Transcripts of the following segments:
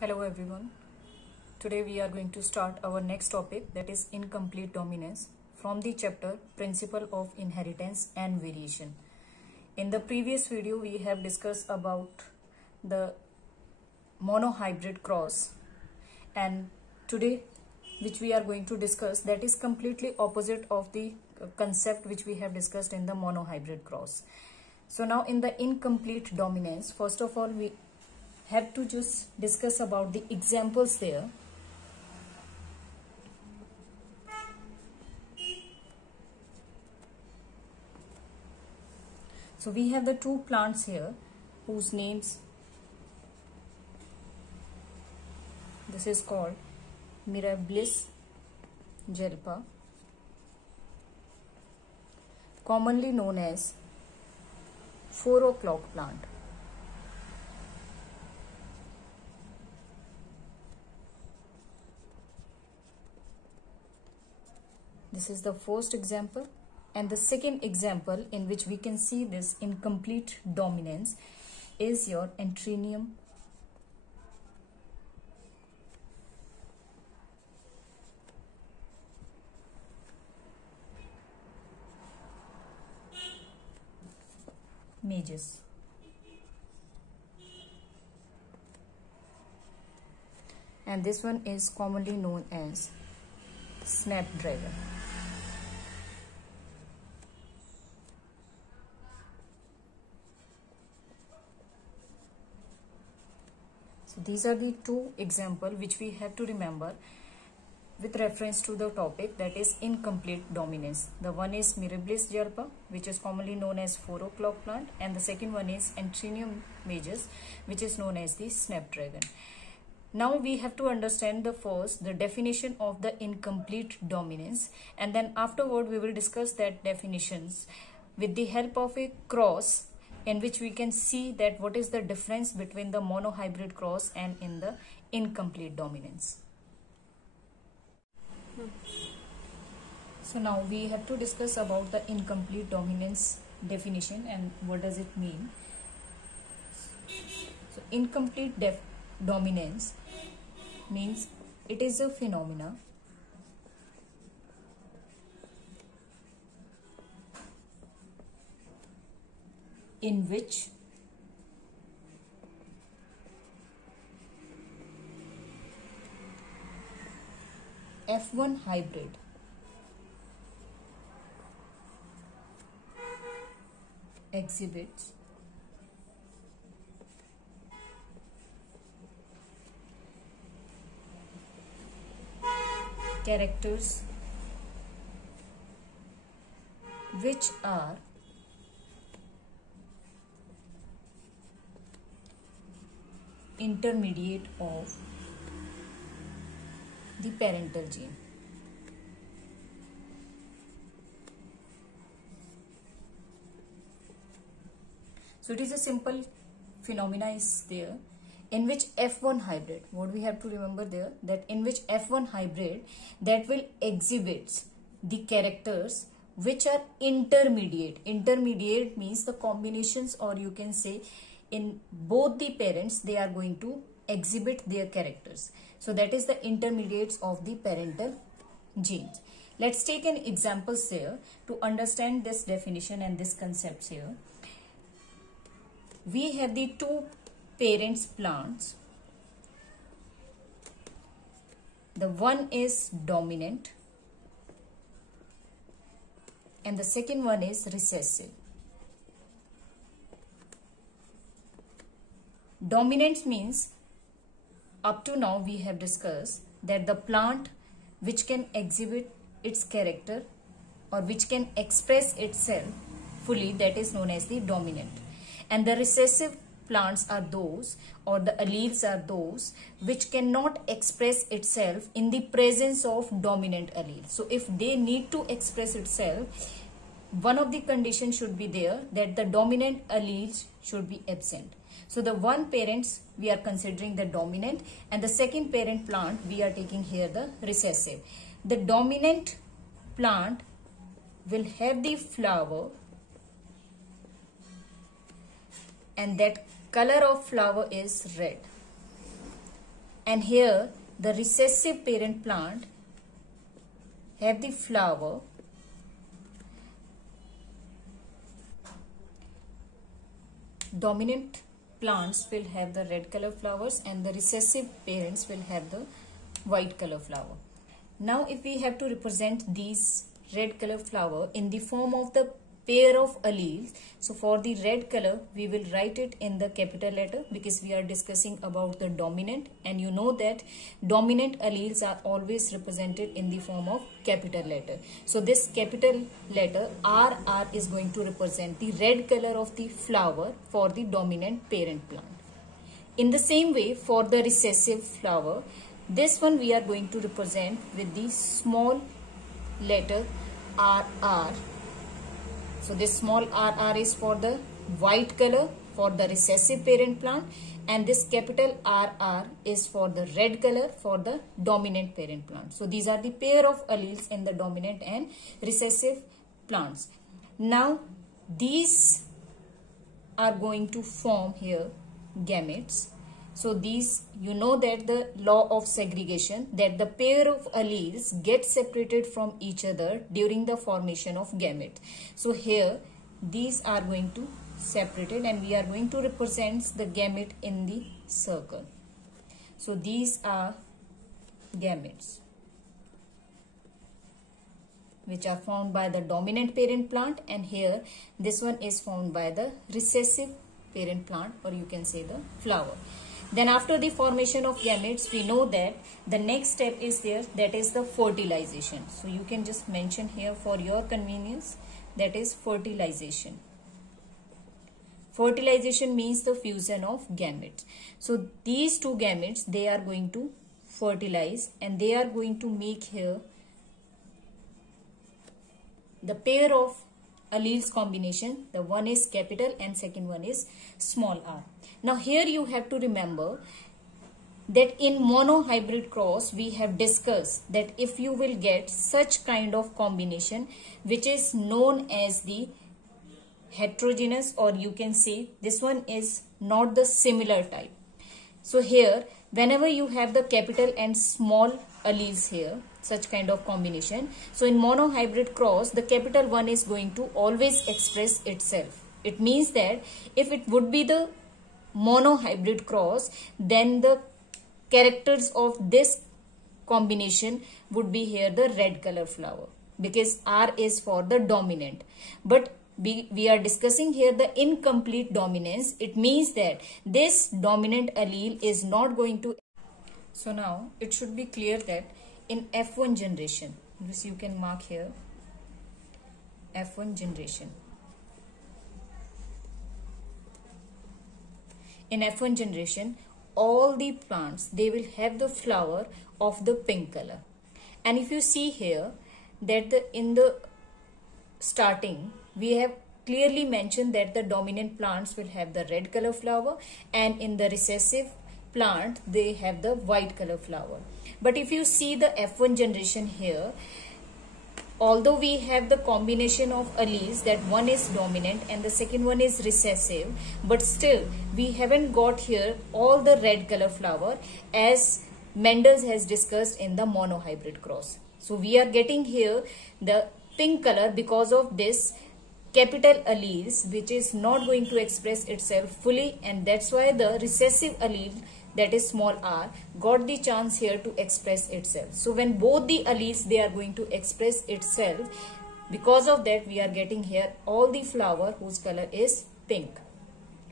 Hello everyone. Today we are going to start our next topic, that is incomplete dominance, from the chapter Principle of Inheritance and Variation. In the previous video we have discussed about the monohybrid cross, and today which we are going to discuss, that is completely opposite of the concept which we have discussed in the monohybrid cross. So now in the incomplete dominance, first of all we have to just discuss about the examples there. So we have the two plants here whose names, this is called Mirabilis jelpa, commonly known as 4 o'clock plant. This is the first example, and the second example in which we can see this incomplete dominance is your Anthurium majus. And this one is commonly known as snapdragon. So these are the two examples which we have to remember with reference to the topic, that is incomplete dominance. The one is Mirabilis jelpa, which is commonly known as 4 o'clock plant, and the second one is Anthurium majus, which is known as the snapdragon. Now we have to understand the definition of the incomplete dominance, and then afterward we will discuss that definitions with the help of a cross, in which we can see that what is the difference between the monohybrid cross and in the incomplete dominance. So now we have to discuss about the incomplete dominance definition and what does it mean. So incomplete dominance means it is a phenomena in which F1 hybrid exhibits characters which are intermediate of the parental gene. So it is a simple phenomena is there in which F1 hybrid, what we have to remember there, that in which F1 hybrid that will exhibits the characters which are intermediate. Intermediate means the combinations, or you can say in both the parents they are going to exhibit their characters. So that is the intermediates of the parental genes. Let's take an example here to understand this definition and this concepts here. We have the two parents plants. The one is dominant and the second one is recessive. Dominant means, up to now we have discussed that the plant which can exhibit its character or which can express itself fully, that is known as the dominant. And the recessive plants are those, or the alleles are those which cannot express itself in the presence of dominant allele. So if they need to express itself, one of the conditions should be there, that the dominant alleles should be absent. So the one parents we are considering the dominant, and the second parent plant we are taking here the recessive. The dominant plant will have the flower, and that color of flower is red. and here the recessive parent plant have the flower. Dominant plants will have the red color flowers and the recessive parents will have the white color flower. Now if we have to represent these red color flower in the form of the pair of alleles, so for the red color we will write it in the capital letter because we are discussing about the dominant, and you know that dominant alleles are always represented in the form of capital letter. So this capital letter RR is going to represent the red color of the flower for the dominant parent plant. In the same way, for the recessive flower, this one we are going to represent with the small letter RR. So this small RR is for the white color for the recessive parent plant, and this capital RR is for the red color for the dominant parent plant. So these are the pair of alleles in the dominant and recessive plants. Now these are going to form here gametes. So these, you know that the law of segregation, that the pair of alleles get separated from each other during the formation of gamete. So here these are going to separated and we are going to represent the gamete in the circle. So these are gametes which are found by the dominant parent plant, and here this one is found by the recessive parent plant, or you can say the flower. Then after the formation of gametes, we know that the next step is there, that is the fertilization. So you can just mention here for your convenience, that is fertilization. Fertilization means the fusion of gametes. So these two gametes, they are going to fertilize and they are going to make here the pair of alleles combination. The one is capital and second one is small r. Now here you have to remember that in monohybrid cross we have discussed that if you will get such kind of combination which is known as the heterogeneous, or you can say this one is not the similar type. So here whenever you have the capital and small alleles here, such kind of combination, so in monohybrid cross the capital one is going to always express itself. It means that if it would be the monohybrid cross, then the characters of this combination would be here the red color flower, because R is for the dominant. But we are discussing here the incomplete dominance. It means that this dominant allele is not going to. So now it should be clear that in F1 generation, this you can mark here, F1 generation. In F1 generation, all the plants, they will have the flower of the pink color. And if you see here that in the starting, we have clearly mentioned that the dominant plants will have the red color flower, and in the recessive plant, they have the white color flower. But if you see the F1 generation here, although we have the combination of alleles, that one is dominant and the second one is recessive, but still we haven't got here all the red color flower as Mendel has discussed in the monohybrid cross. So we are getting here the pink color because of this capital alleles which is not going to express itself fully, and that's why the recessive allele, that is small r, got the chance here to express itself. So when both the alleles, they are going to express itself, because of that we are getting here all the flower whose color is pink.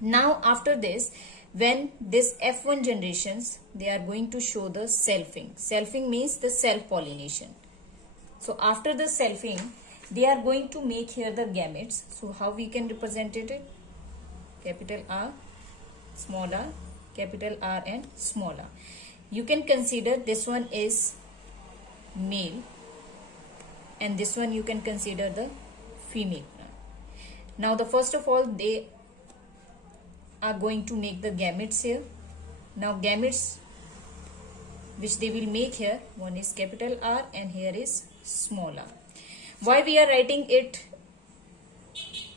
Now after this, when this F1 generations, they are going to show the selfing. Selfing means the self-pollination. So after the selfing, they are going to make here the gametes. So how we can represent it? Capital R, small r, capital R and small r. You can consider this one is male and this one you can consider the female plant. Now the first of all, they are going to make the gametes here. Now gametes which they will make here, one is capital R and here is small r. Why we are writing it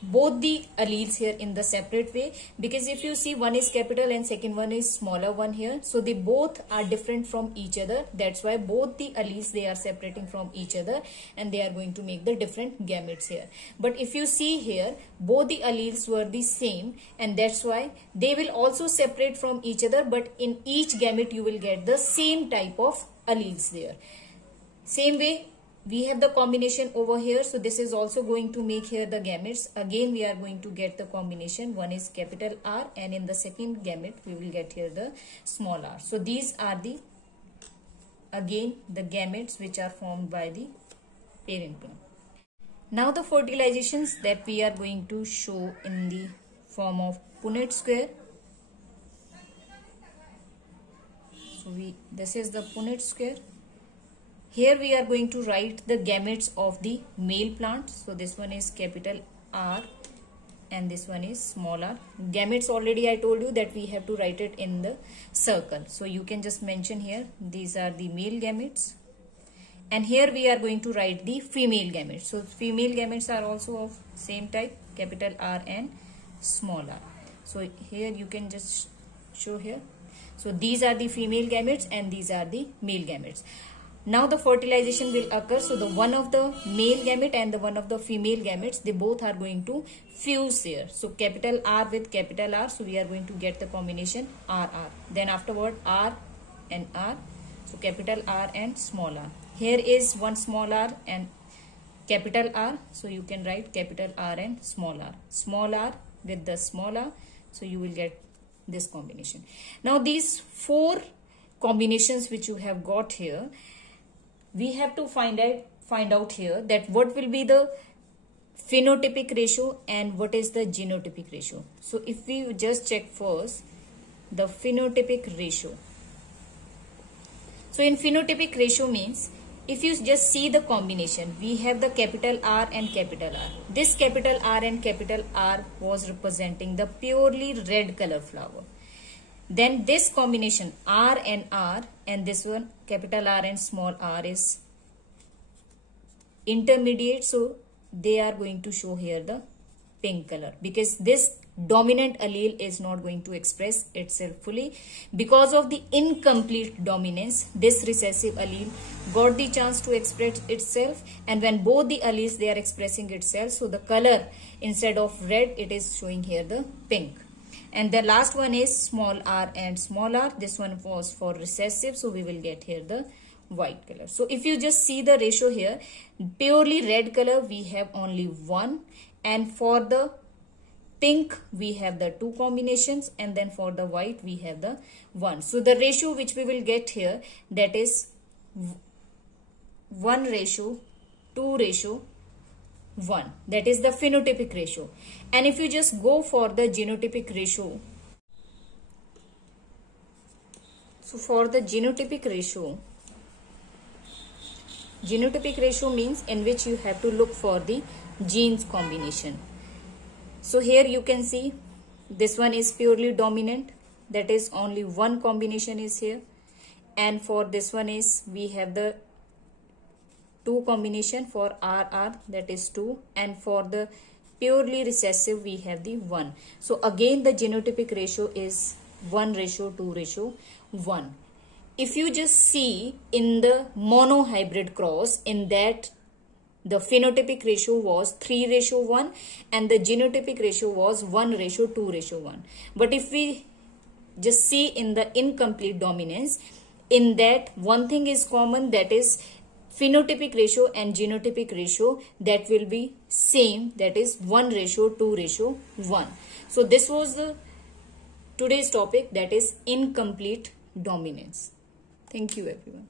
both the alleles here in the separate way, because if you see, one is capital and second one is smaller one here, so they both are different from each other. That's why both the alleles, they are separating from each other and they are going to make the different gametes here. But if you see here, both the alleles were the same, and that's why they will also separate from each other, but in each gamete you will get the same type of alleles there. Same way we have the combination over here, so this is also going to make here the gametes. Again we are going to get the combination, one is capital R, and in the second gamete we will get here the small r. So these are the, again, the gametes which are formed by the parent plant. Now the fertilizations that we are going to show in the form of Punnett square. So this is the Punnett square. Here we are going to write the gametes of the male plant. So this one is capital R and this one is small r. Gametes, already I told you that we have to write it in the circle. So you can just mention here, these are the male gametes. And here we are going to write the female gametes. So female gametes are also of same type, capital R and small r. So here you can just show here. So these are the female gametes and these are the male gametes. Now the fertilization will occur. So the one of the male gamete and the one of the female gametes, they both are going to fuse here. So capital R with capital R. So we are going to get the combination RR. Then afterward R and R. So capital R and small r. Here is one small r and capital R. So you can write capital R and small r. Small r with the small r. So you will get this combination. Now these four combinations which you have got here, we have to find out here that what will be the phenotypic ratio and what is the genotypic ratio. So if we just check first the phenotypic ratio. So in phenotypic ratio means, if you just see the combination, we have the capital R and capital R. This capital R and capital R was representing the purely red color flower. Then this combination R and this one capital R and small r is intermediate. So they are going to show here the pink color, because this dominant allele is not going to express itself fully. Because of the incomplete dominance, this recessive allele got the chance to express itself, and when both the alleles, they are expressing itself, so the color, instead of red, it is showing here the pink. And the last one is small r and small r. This one was for recessive, so we will get here the white color. So if you just see the ratio here, purely red color we have only one, and for the pink we have the two combinations, and then for the white we have the one. So the ratio which we will get here, that is 1:2:1. That is the phenotypic ratio. And if you just go for the genotypic ratio, so for the genotypic ratio means in which you have to look for the genes combination. So here you can see this one is purely dominant, that is only one combination is here, and for this one is we have the two combination for RR, that is 2, and for the purely recessive we have the 1. So again the genotypic ratio is 1:2:1. If you just see in the monohybrid cross, in that the phenotypic ratio was 3:1 and the genotypic ratio was 1:2:1. But if we just see in the incomplete dominance, in that one thing is common, that is phenotypic ratio and genotypic ratio, that will be same, that is 1:2:1. So this was the today's topic, that is incomplete dominance. Thank you everyone.